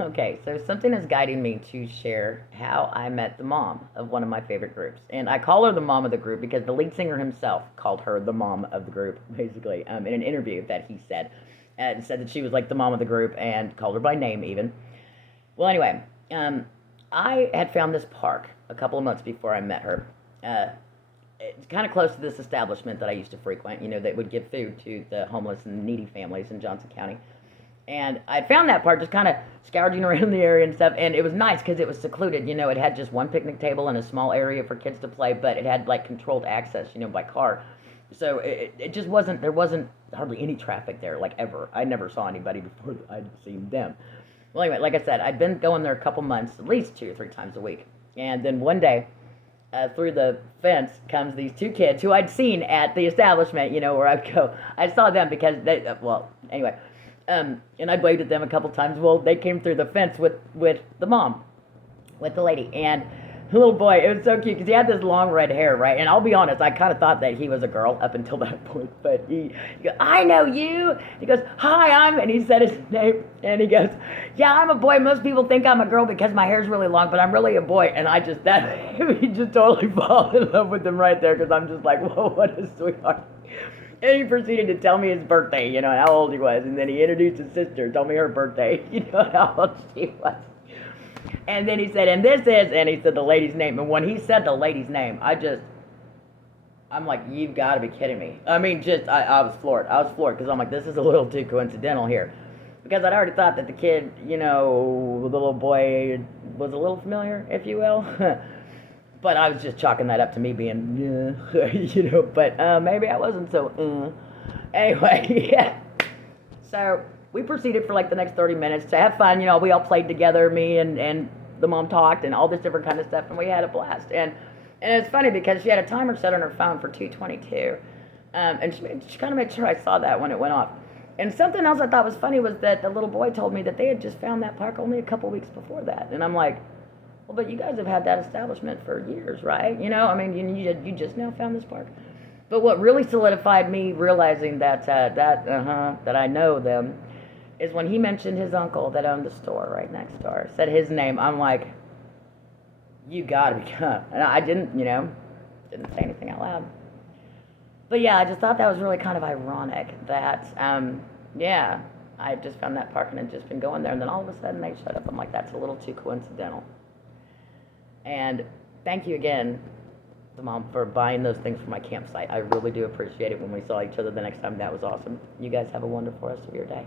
Okay, so something is guiding me to share how I met the mom of one of my favorite groups. And I call her the mom of the group because the lead singer himself called her the mom of the group, basically, in an interview that he said. And said that she was like the mom of the group and called her by name, even. Well, anyway, um, I had found this park a couple of months before I met her. Uh, it's kind of close to this establishment that I used to frequent, that would give food to the homeless and needy families in Johnson County. And I found that part just kind of scourging around the area and stuff, and it was nice because it was secluded. It had just one picnic table and a small area for kids to play, but it had like controlled access, by car. So it just wasn't, there wasn't hardly any traffic there, like ever. I never saw anybody before I'd seen them. Well, anyway, like I said, I'd been going there a couple months, at least 2 or 3 times a week. And then one day, through the fence comes these two kids who I'd seen at the establishment, where I'd go. I saw them because they, well, anyway, and I'd waved at them a couple times. Well, they came through the fence with the mom, with the lady, and the little boy, it was so cute because he had this long red hair, right? And I'll be honest, I kind of thought that he was a girl up until that point. But he goes, I know you. He goes, hi, and he said his name, and he goes, yeah, I'm a boy. Most people think I'm a girl because my hair's really long, but I'm really a boy. And I just, he just totally fall in love with him right there because I'm just like, whoa, what a sweetheart. And he proceeded to tell me his birthday, and how old he was. And then he introduced his sister, told me her birthday, how old she was. And then he said, and this is, and he said the lady's name. And when he said the lady's name, I'm like, you've got to be kidding me. I mean, I was floored. I was floored because I'm like, this is a little too coincidental here. Because I'd already thought that the kid, the little boy was a little familiar, if you will. But I was just chalking that up to me being, but maybe I wasn't so, Anyway, yeah. So we proceeded for like the next 30 minutes to have fun. We all played together, me and the mom talked and all this different kind of stuff, and we had a blast. And it's funny because she had a timer set on her phone for 2:22, and she kind of made sure I saw that when it went off. And something else I thought was funny was that the little boy told me that they had just found that park only a couple weeks before that. And I'm like, well, but you guys have had that establishment for years, right? I mean, you just now found this park. But what really solidified me realizing that I know them is when he mentioned his uncle that owned the store right next door, said his name. I'm like, you gotta be, and I didn't say anything out loud. But yeah, I just thought that was really kind of ironic that, I just found that park and had just been going there, and then all of a sudden they showed up. I'm like, that's a little too coincidental. And thank you again, the mom, for buying those things for my campsite. I really do appreciate it when we saw each other the next time. That was awesome. You guys have a wonderful rest of your day.